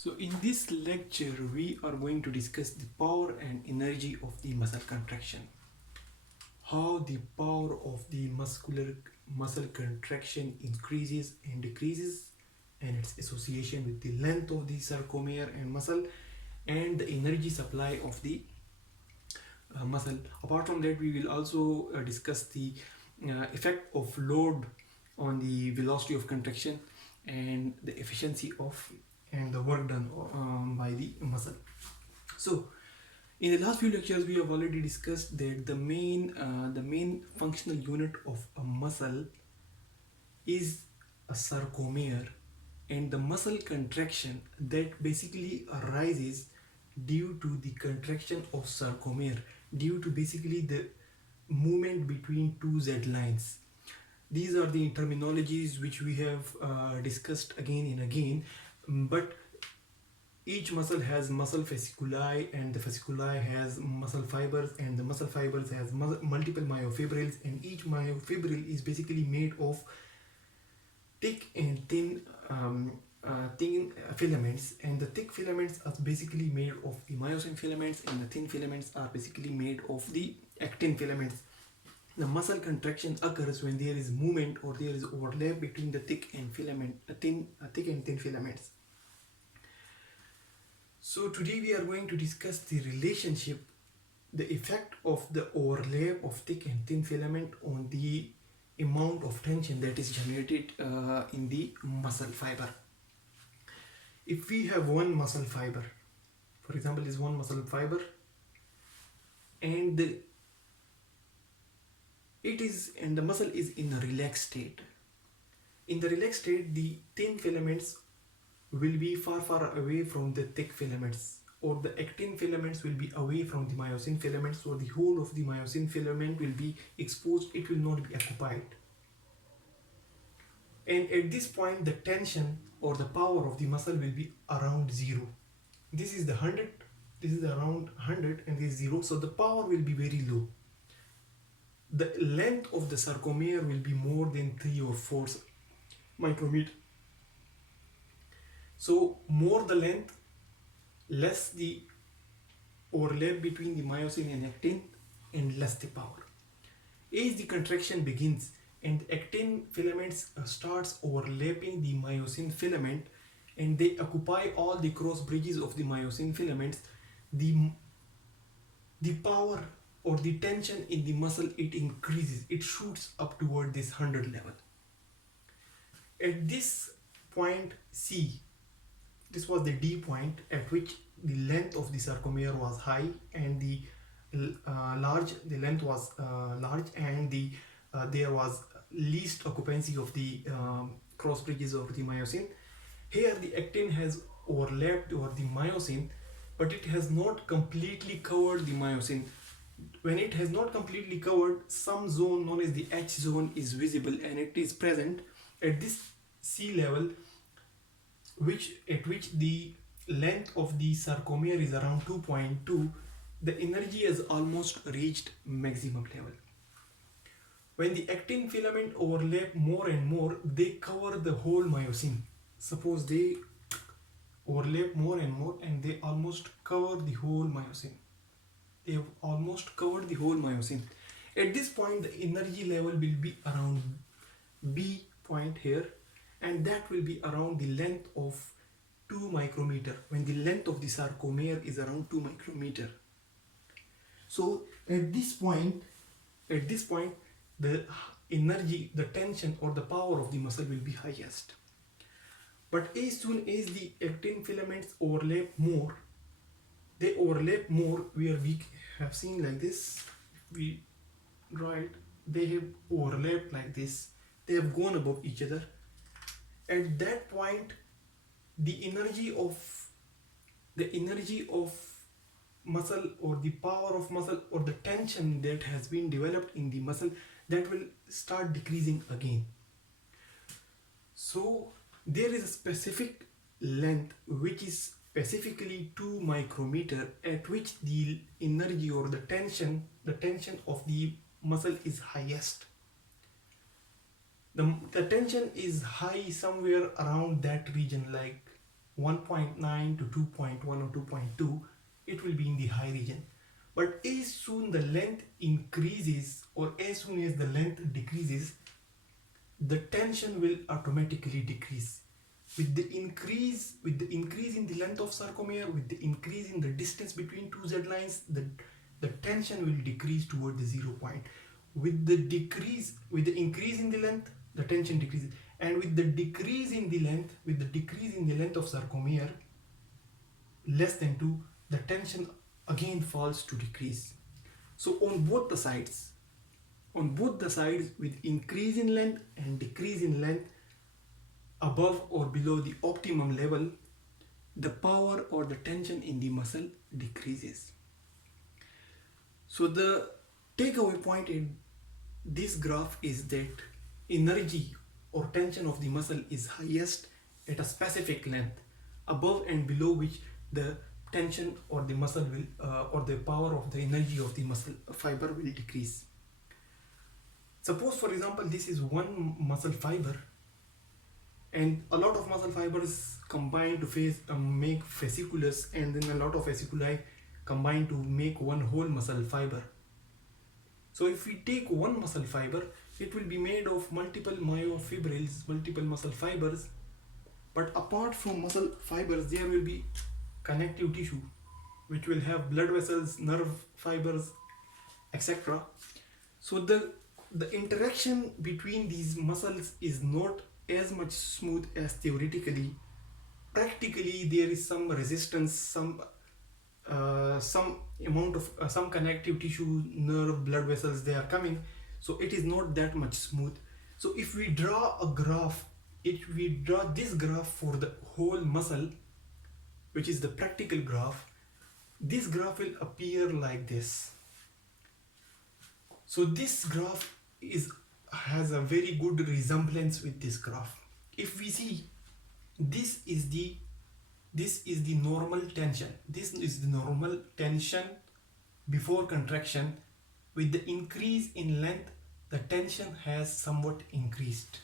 So in this lecture, we are going to discuss the power and energy of the muscle contraction. How the power of the muscle contraction increases and decreases, and its association with the length of the sarcomere and muscle, and the energy supply of the muscle. Apart from that, we will also discuss the effect of load on the velocity of contraction and the efficiency of and the work done by the muscle. So in the last few lectures we have already discussed that the main functional unit of a muscle is a sarcomere, and the muscle contraction that basically arises due to the contraction of sarcomere, due to basically the movement between two Z lines. These are the terminologies which we have discussed again and again, but each muscle has muscle fasciculi, and the fasciculi has muscle fibers, and the muscle fibers has multiple myofibrils, and each myofibril is basically made of thick and thin filaments, and the thick filaments are basically made of the myosin filaments, and the thin filaments are basically made of the actin filaments. The muscle contraction occurs when there is movement or there is overlap between the thick and thin filaments. So today we are going to discuss the relationship, the effect of the overlap of thick and thin filament on the amount of tension that is generated in the muscle fiber. If we have one muscle fiber, for example, is one muscle fiber, and the muscle is in a relaxed state. In the relaxed state, the thin filaments will be far away from the thick filaments, or the actin filaments will be away from the myosin filaments, so the whole of the myosin filament will be exposed, it will not be occupied. And at this point the tension or the power of the muscle will be around 0. This is the 100, this is around 100, and this is 0, so the power will be very low. The length of the sarcomere will be more than 3 or 4 micrometer. So more the length, less the overlap between the myosin and actin, and less the power. As the contraction begins and the actin filaments starts overlapping the myosin filament, and they occupy all the cross bridges of the myosin filaments, the power or the tension in the muscle, it increases, it shoots up toward this 100 level. At this point C, this was the D point at which the length of the sarcomere was high, and the length was large, and there was least occupancy of the cross bridges of the myosin. Here the actin has overlapped over the myosin, but it has not completely covered the myosin. When it has not completely covered, some zone known as the H zone is visible, and it is present at this C level, at which the length of the sarcomere is around 2.2. the energy has almost reached maximum level. When the actin filament overlap more and more, they cover the whole myosin. Suppose they overlap more and more, and they almost cover the whole myosin. They have almost covered the whole myosin. At this point, the energy level will be around B point here, and that will be around the length of 2 micrometer, when the length of the sarcomere is around 2 micrometer. So at this point, the energy, the tension or the power of the muscle will be highest. But as soon as the actin filaments overlap more, where we have seen like this, we right, they have overlapped like this, they have gone above each other. At that point, the energy of muscle, or the power of muscle, or the tension that has been developed in the muscle, that will start decreasing again. So there is a specific length which is specifically 2 micrometer, at which the energy or the tension of the muscle is highest. The tension is high somewhere around that region, like 1.9 to 2.1 or 2.2, it will be in the high region. But as soon the length increases or as soon as the length decreases, the tension will automatically decrease. With the increase in the length of sarcomere, with the increase in the distance between two Z lines, the tension will decrease toward the 0 point. With the increase in the length, the tension decreases, and with the decrease in the length, of sarcomere less than 2, the tension again falls to decrease. So on both the sides, with increase in length and decrease in length, above or below the optimum level, the power or the tension in the muscle decreases. So the takeaway point in this graph is that energy or tension of the muscle is highest at a specific length, above and below which the tension or the muscle will or the power of the energy of the muscle fiber will decrease. Suppose, for example, this is one muscle fiber, and a lot of muscle fibers combine to make fasciculus, and then a lot of fasciculi combine to make one whole muscle fiber. So if we take one muscle fiber, it will be made of multiple myofibrils, multiple muscle fibers, but apart from muscle fibers, there will be connective tissue which will have blood vessels, nerve fibers, etc. So the interaction between these muscles is not as much smooth as theoretically. Practically, there is some resistance, some amount of some connective tissue, nerve, blood vessels, they are coming. So it is not that much smooth. So if we draw this graph for the whole muscle, which is the practical graph, this graph will appear like this. So this graph has a very good resemblance with this graph. If we see, this is the normal tension. This is the normal tension before contraction. With the increase in length, the tension has somewhat increased.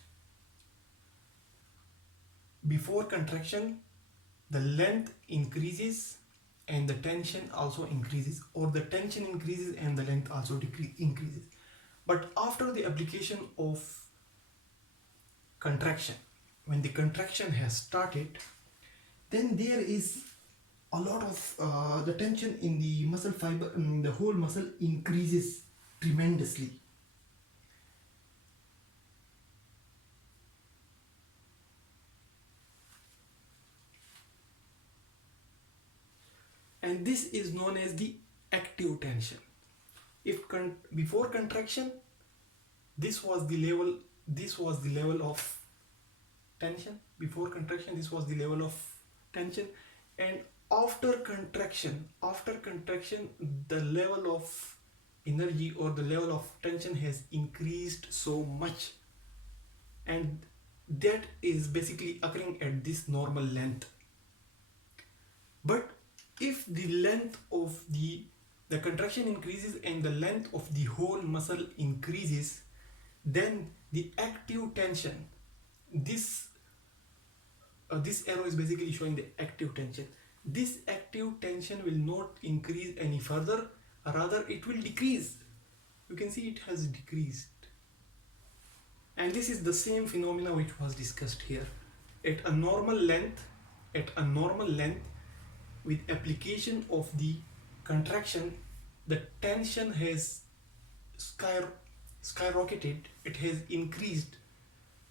Before contraction, the length increases and the tension also increases, or the tension increases and the length also increases. But after the application of contraction, when the contraction has started, then there is a lot of the tension in the muscle fiber, in the whole muscle, increases tremendously. And this is known as the active tension. Before contraction, this was the level of tension. Before contraction, this was the level of tension, and after contraction, the level of energy or the level of tension has increased so much, and that is basically occurring at this normal length. But if the length of the contraction increases and the length of the whole muscle increases, then the active tension, this arrow is basically showing the active tension. This active tension will not increase any further, rather it will decrease. You can see it has decreased. And this is the same phenomena which was discussed here. At a normal length, with application of the contraction, the tension has skyrocketed, it has increased.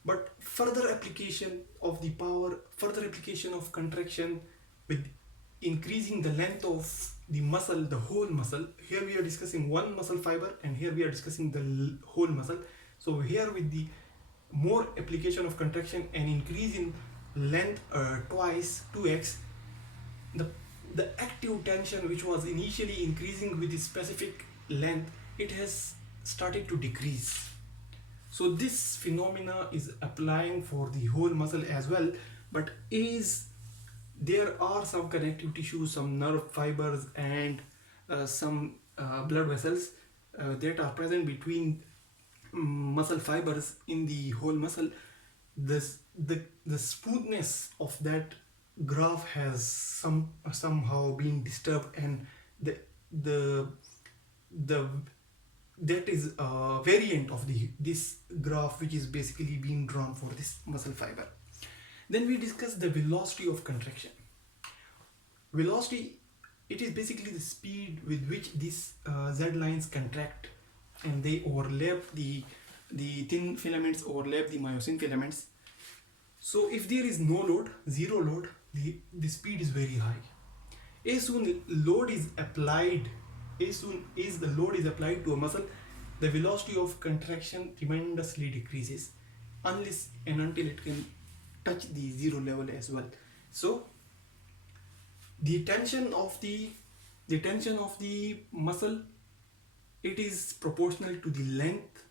But further application of the power, further application of contraction with increasing the length of the muscle, the whole muscle. Here we are discussing one muscle fiber, and here we are discussing the whole muscle. So here with the more application of contraction and increase in length twice, 2x, the active tension, which was initially increasing with the specific length, it has started to decrease. So this phenomena is applying for the whole muscle as well, but there are some connective tissue, some nerve fibers, and some blood vessels that are present between muscle fibers in the whole muscle. The smoothness of that graph has somehow been disturbed, and the the that is a variant of this graph which is basically being drawn for this muscle fiber. Then we discuss the velocity of contraction. Velocity, it is basically the speed with which these Z lines contract, and they overlap the thin filaments overlap the myosin filaments. So if there is no load, zero load, the speed is very high. As soon load is applied, as soon as the load is applied to a muscle, the velocity of contraction tremendously decreases unless and until it can touch the zero level as well. So the tension of the muscle, it is proportional to the length,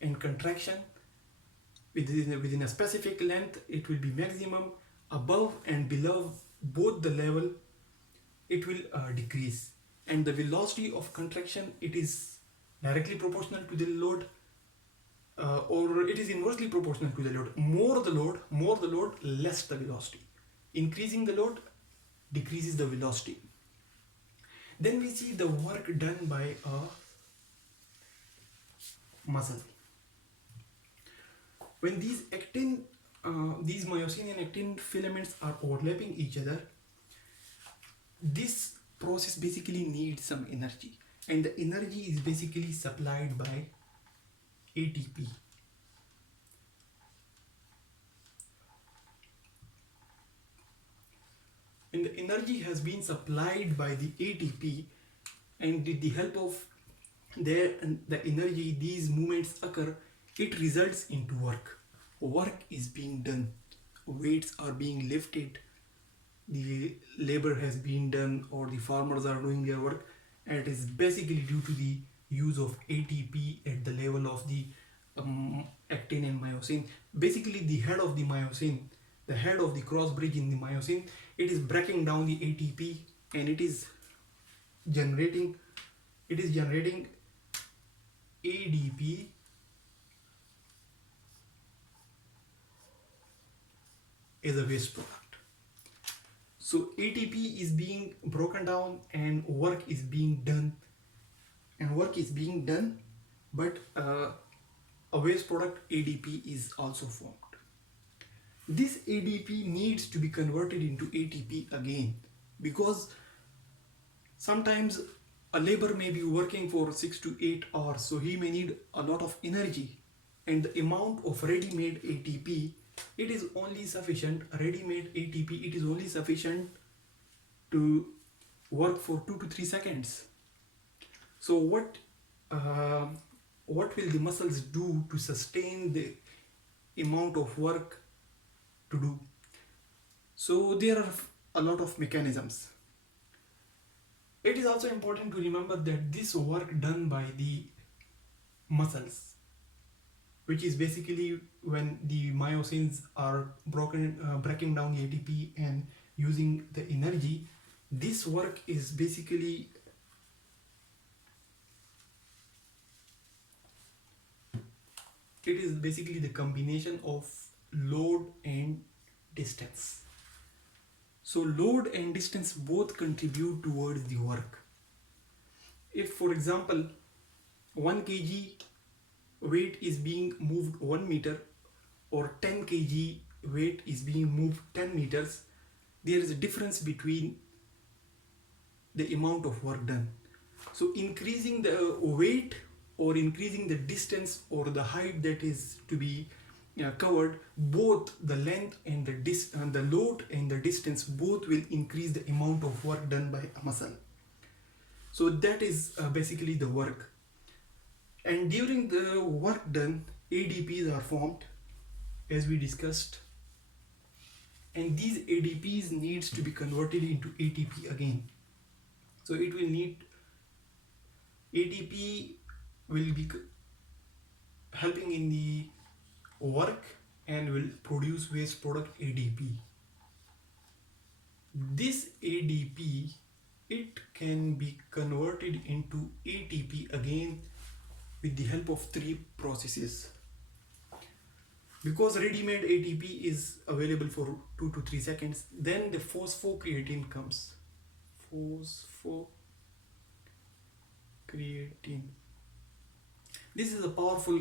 and contraction within a specific length it will be maximum. Above and below both the level it will decrease, and the velocity of contraction, it is directly proportional to the load, or it is inversely proportional to the load. More the load, less the velocity. Increasing the load decreases the velocity. Then we see the work done by a muscle. When these myosin and actin filaments are overlapping each other, this process basically needs some energy, and the energy is basically supplied by ATP. And the energy has been supplied by the ATP, and with the help of the energy these movements occur, it results into work. Work is being done, weights are being lifted, the labor has been done, or the farmers are doing their work, and it is basically due to the use of ATP at the level of the actin and myosin. Basically the head of the myosin, the head of the cross bridge in the myosin, it is breaking down the ATP, and it is generating ADP as a waste product. So ATP is being broken down and work is being done, but a waste product ADP is also formed. This ADP needs to be converted into ATP again, because sometimes a laborer may be working for 6 to 8 hours, so he may need a lot of energy, and the amount of ready-made ATP, it is only sufficient, ready-made ATP, it is only sufficient to work for 2 to 3 seconds. So what will the muscles do to sustain the amount of work to do? So there are a lot of mechanisms. It is also important to remember that this work done by the muscles, which is basically when the myosins are breaking down the ATP and using the energy, this work is basically the combination of load and distance. So load and distance both contribute towards the work. If, for example, 1 kg weight is being moved 1 meter, or 10 kg weight is being moved 10 meters, there is a difference between the amount of work done. So increasing the weight or increasing the distance or the height that is to be covered, both the length and the load and the distance both will increase the amount of work done by a muscle. So that is basically the work. And during the work done, ADPs are formed, as we discussed, and these ADPs needs to be converted into ATP again. So it will need ATP will be helping in the work and will produce waste product ADP. This ADP, it can be converted into ATP again with the help of 3 processes. because ready-made ATP is available for 2 to 3 seconds. Then the phosphocreatine comes. Phosphocreatine. This is a powerful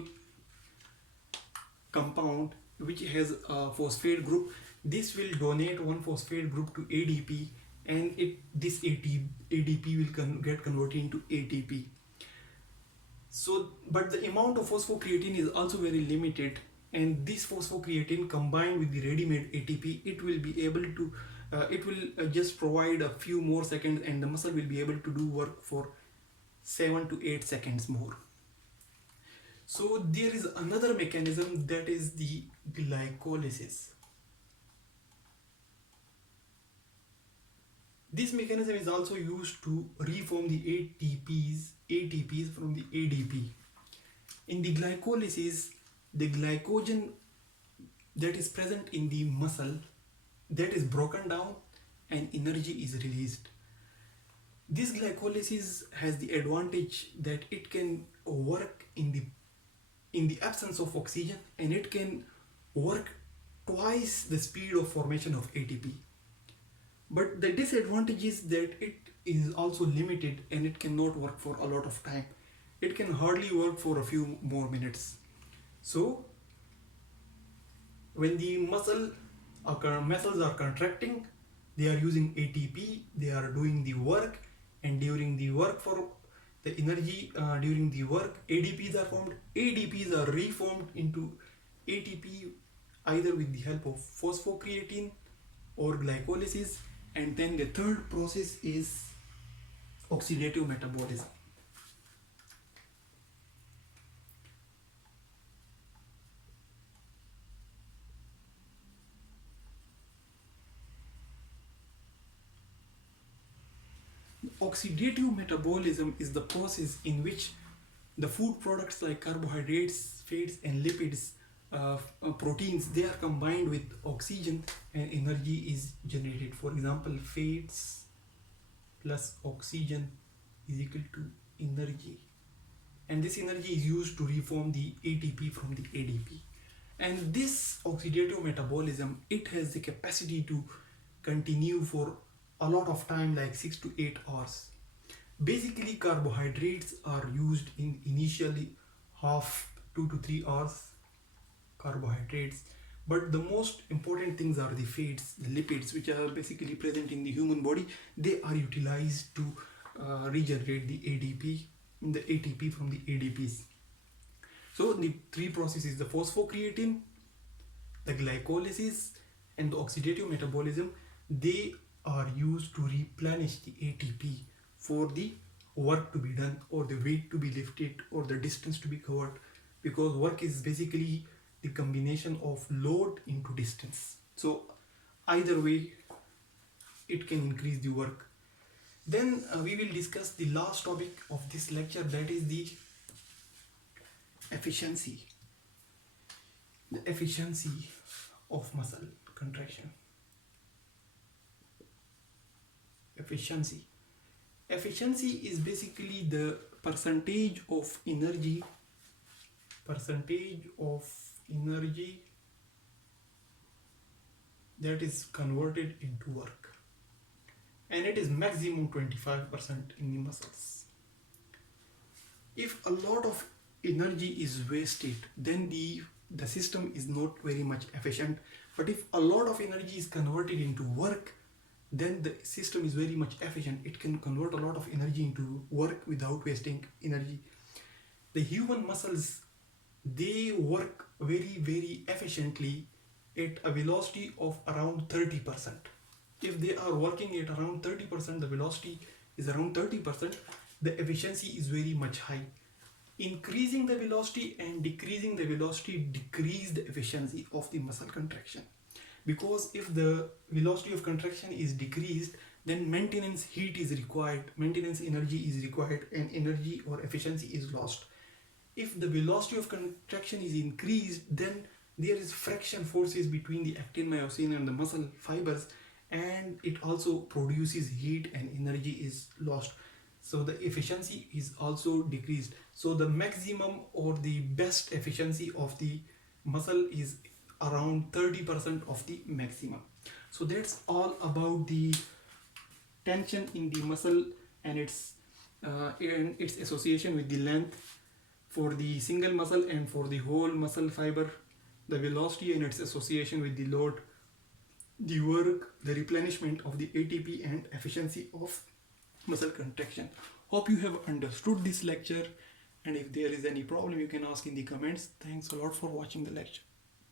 compound which has a phosphate group. This will donate one phosphate group to ADP, and this ADP will get converted into ATP. So, but the amount of phosphocreatine is also very limited, and this phosphocreatine combined with the ready-made ATP, it will be able to it will just provide a few more seconds, and the muscle will be able to do work for 7 to 8 seconds more. So there is another mechanism, that is the glycolysis. This mechanism is also used to reform the ATPs from the ADP. In the glycolysis, the glycogen that is present in the muscle, that is broken down and energy is released. This glycolysis has the advantage that it can work in the absence of oxygen, and it can work twice the speed of formation of ATP. But the disadvantage is that it is also limited, and it cannot work for a lot of time. It can hardly work for a few more minutes. So when the muscles are contracting, they are using ATP, they are doing the work, and during the work for the energy, during the work, ADPs are formed. ADPs are reformed into ATP either with the help of phosphocreatine or glycolysis. And then the third process is oxidative metabolism. Oxidative metabolism is the process in which the food products like carbohydrates, fats, and lipids, proteins, they are combined with oxygen, and energy is generated. For example, fats plus oxygen is equal to energy, and this energy is used to reform the ATP from the ADP. And this oxidative metabolism, it has the capacity to continue for a lot of time, like 6 to 8 hours. Basically, carbohydrates are used in initially half 2 to 3 hours carbohydrates, but the most important things are the fats, the lipids, which are basically present in the human body. They are utilized to regenerate the ATP from the ADPs. So the three processes, the phosphocreatine, the glycolysis, and the oxidative metabolism, they are used to replenish the ATP for the work to be done, or the weight to be lifted, or the distance to be covered, because work is basically the combination of load into distance. So either way, it can increase the work. Then we will discuss the last topic of this lecture, that is the efficiency. The efficiency of muscle contraction. Efficiency is basically the percentage of energy that is converted into work, and it is maximum 25% in the muscles. If a lot of energy is wasted, then the system is not very much efficient. But if a lot of energy is converted into work, then the system is very much efficient. It can convert a lot of energy into work without wasting energy. The human muscles, they work very, very efficiently at a velocity of around 30%. If they are working at around 30%, the velocity is around 30%, the efficiency is very much high. Increasing the velocity and decreasing the velocity decrease the efficiency of the muscle contraction. Because if the velocity of contraction is decreased, then maintenance heat is required, maintenance energy is required, and energy or efficiency is lost. If the velocity of contraction is increased, then there is friction forces between the actin, myosin, and the muscle fibers, and it also produces heat and energy is lost. So the efficiency is also decreased. So the maximum or the best efficiency of the muscle is around 30% of the maximum. So that's all about the tension in the muscle and its association with the length for the single muscle and for the whole muscle fiber, the velocity and its association with the load, the work, the replenishment of the ATP and efficiency of muscle contraction. Hope you have understood this lecture, and if there is any problem you can ask in the comments. Thanks a lot for watching the lecture.